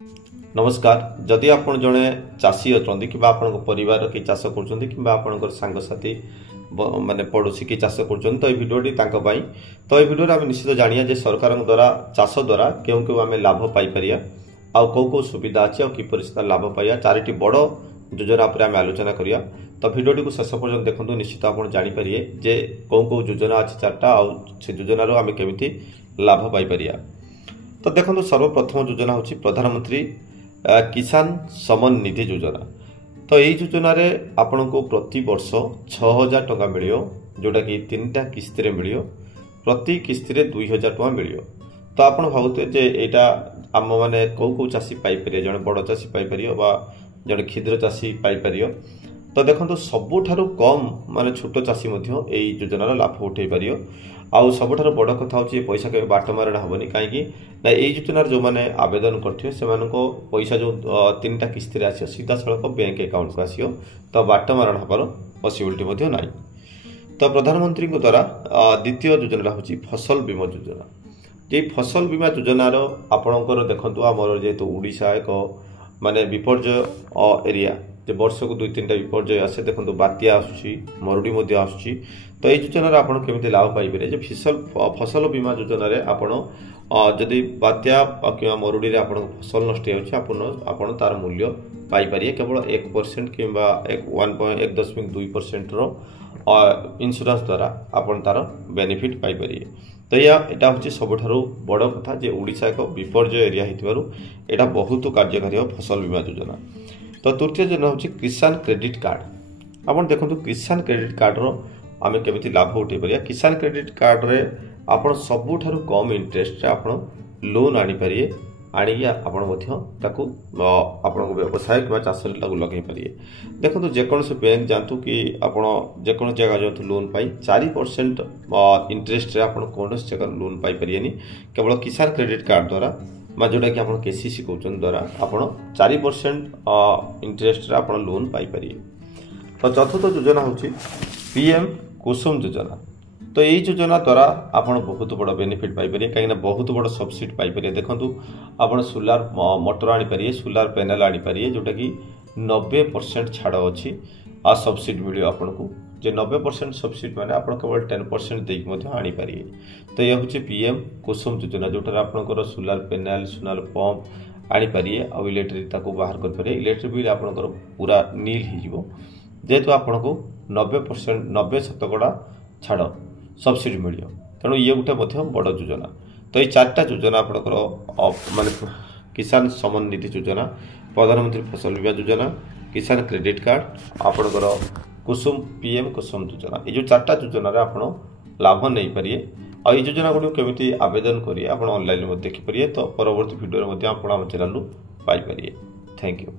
नमस्कार जदि आप जड़े चाषी अच्छा कि परिवार कि चाष कर सांगसाथी माने पड़ोशी कि चाष कर तो भिडियोटी तो ये भिडियो आम निश्चित जानिया सरकार द्वारा चाष द्वारा क्यों क्यों आम लाभ पाई आउ कौ कौ सुविधा अच्छी और किपर लाभ पाइबा चारिटी बड़ योजना पर आम आलोचना करिया। तो भिडियोटी को शेष पर्यटन देखते निश्चित आप जानीपारे जे कौ कौ योजना अच्छी चार्टा आउ से योजनार आम केमी लाभ पाई। तो देखो सर्वप्रथम योजना हूँ प्रधानमंत्री किसान सम्मान निधि योजना। तो यही योजना रे आपण को प्रति वर्ष 6000 टंका मिल जोटा कि 3टा किस्ती रे मिल प्रति किस्ती रे 2000 टंका मिल। तो आप भावुते जे एटा आम मैंने कौ कौ चाषी पाइपर जड़े बड़ चाषी पाइपर जड़े क्षुद्र चाषी पाइपर। तो देखो सबुठारु कम माने छोट चाषी योजनार लाभ उठे पार। आउ सबुठारु बड़ कथा हूँ पैसा के बाट मारणा हेनी कहीं ना यही योजनार जो मैंने आवेदन करते से पैसा जो 3टा किस्ती आस सीधा सड़क बैंक अकाउंट को आसो। तो बाट मारण हबार पसिबिलिटी ना। तो प्रधानमंत्री द्वारा द्वितीय योजना हूँ फसल बीमा योजना। ये फसल बीमा योजनार आपणकर देखु आमर जेहेतु ओडिशा एक माने विपर्यय एरिया जे वर्ष को 2-3टा विपर्यय आसे देखो बात्या आसुची मरुड़ी आसुची। तो ये योजनार आपन केमिति लाभ पाइबे जे फसल बीमा योजना आपण जदि बात्या कि मरुड़ी रे आपण फसल नष्ट होउची तार मूल्य पाई पारिए केवल 1% किंबा 1.2% रो इंश्योरेंस द्वारा आपण तार बेनिफिट पाई पारिए। तो यहाँ हूँ सबुठारु बड़ कथा जे ओडिशा एक विपर्यय एरिया होता बहुत कार्यकारी फसल बीमा योजना। तो तृतीय योजना हूँ किसान क्रेडिट कार्ड। आप देखो किसान क्रेडिट कार्ड आम केमी लाभ उठे पार। किसान क्रेडिट कार्ड रे आप सबुठारु कम इंटरेस्ट आप लोन आनीपारे आणिकी आप व्यवसाय कि चाष लगे पारे। देखो जेकोसी बैंक जातु कि आपको जगह जातु लोन पाई 4% इंटरेस्ट रे आप कौन जगह लोन पाई पारे केवल किसान क्रेडिट कार्ड द्वारा जोटा कि आप केसीसी कौन द्वारा आप 4% इंटरेस्ट रे आप लोन पाई पारे। तो चतुर्थ योजना हूँ पीएम कुसुम योजना। तो यही योजना द्वारा आप बहुत बड़ बेनिफिट पाइपर कहीं बहुत बड़ सब्सिडी पाइपर। देखो आप सोलार मोटर आनीपारे सोलार पैनल आनीपारे जोटा कि 90% छाड़ अच्छी आ सब्सिडी मिले आपन को जे 90% सब्सिडी मैंने आप केवल 10% देकी आनीपारे। तो यह हूँ पीएम कुसुम योजना जोटार आपंकर सोलार पैनल सोलार पंप आनीपारे आ इलेक्ट्रिक बाहर करें। इलेक्ट्रिक बिल आपंकर पूरा नील हो जेहेतु आपन को 90% छाड़ सब्सिडी मिल तेणु ये गोटे बड़ योजना। तो ये 4टा योजना आपंकर माने किसान सम्मान निधि योजना प्रधानमंत्री फसल बीमा योजना किसान क्रेडिट कार्ड आपंकर कुसुम पीएम कुसुम योजना ये जो 4टा योजना आप लाभ नहीं पारे। और ये योजना गुड़ केमी आवेदन करेंगे आप ऑनलाइन देखिपारे। तो परवर्ती भिडियो आप चैनल पाइपर। Thank you.